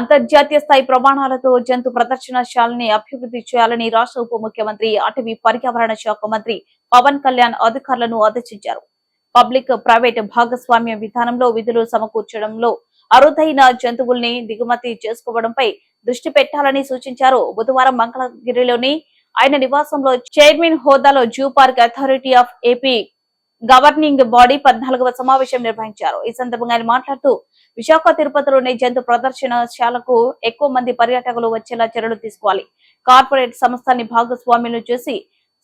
అంతర్జాతీయ స్థాయి ప్రమాణాలతో జంతు ప్రదర్శనశాలని అభివృద్ధి చేయాలని రాష్ట్ర ఉప ముఖ్యమంత్రి అటవీ పర్యావరణ శాఖ మంత్రి పవన్ కళ్యాణ్ అధికారులను ఆదేశించారు. పబ్లిక్ ప్రైవేట్ భాగస్వామ్య విధానంలో విధులు సమకూర్చడంలో అరుదైన జంతువుల్ని దిగుమతి చేసుకోవడంపై దృష్టి పెట్టాలని సూచించారు. బుధవారం మంగళగిరిలోని ఆయన నివాసంలో చైర్మన్ హోదాలో zoo park authority of AP governing body 14వ సమావేశం నిర్వహించారు. ఈ సందర్భంగా ఆయన మాట్లాడుతూ విశాఖ తిరుపతిలోని జంతు ప్రదర్శనశాలకు ఎక్కువ మంది పర్యాటకులు వచ్చేలా చర్యలు తీసుకోవాలి. కార్పొరేట్ సంస్థల్ని భాగస్వామ్యం చేసి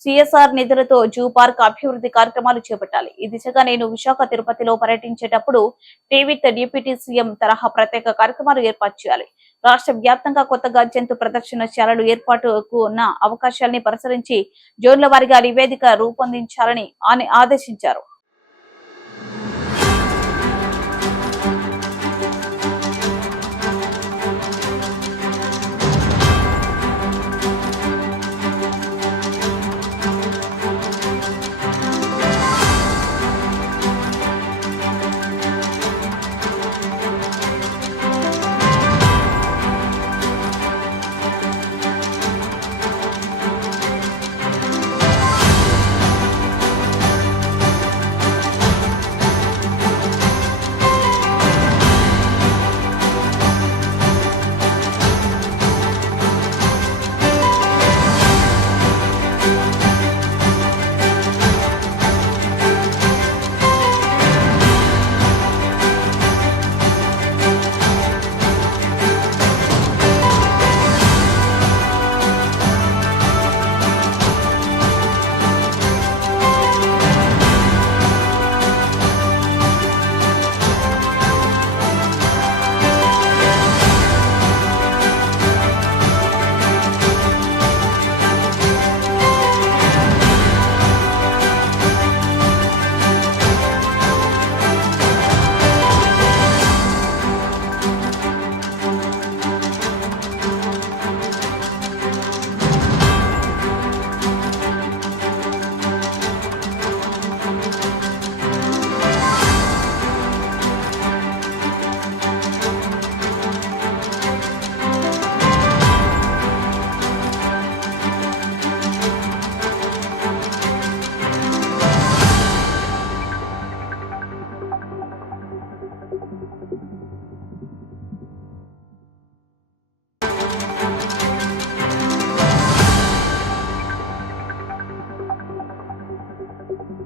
సిఎస్ఆర్ నిధులతో జూ పార్క్ అభివృద్ధి కార్యక్రమాలు చేపట్టాలి. ఈ దిశగా నేను విశాఖ తిరుపతిలో పర్యటించేటప్పుడు టీవీత్ డిప్యూటీ సీఎం తరహా ప్రత్యేక కార్యక్రమాలు ఏర్పాటు చేయాలి. రాష్ట్ర వ్యాప్తంగా కొత్తగా జంతు ప్రదర్శనశాలలు ఏర్పాటుకు ఉన్న అవకాశాలని పరిశీలించి జోన్ల వారీగా నివేదిక రూపొందించాలని ఆదేశించారు.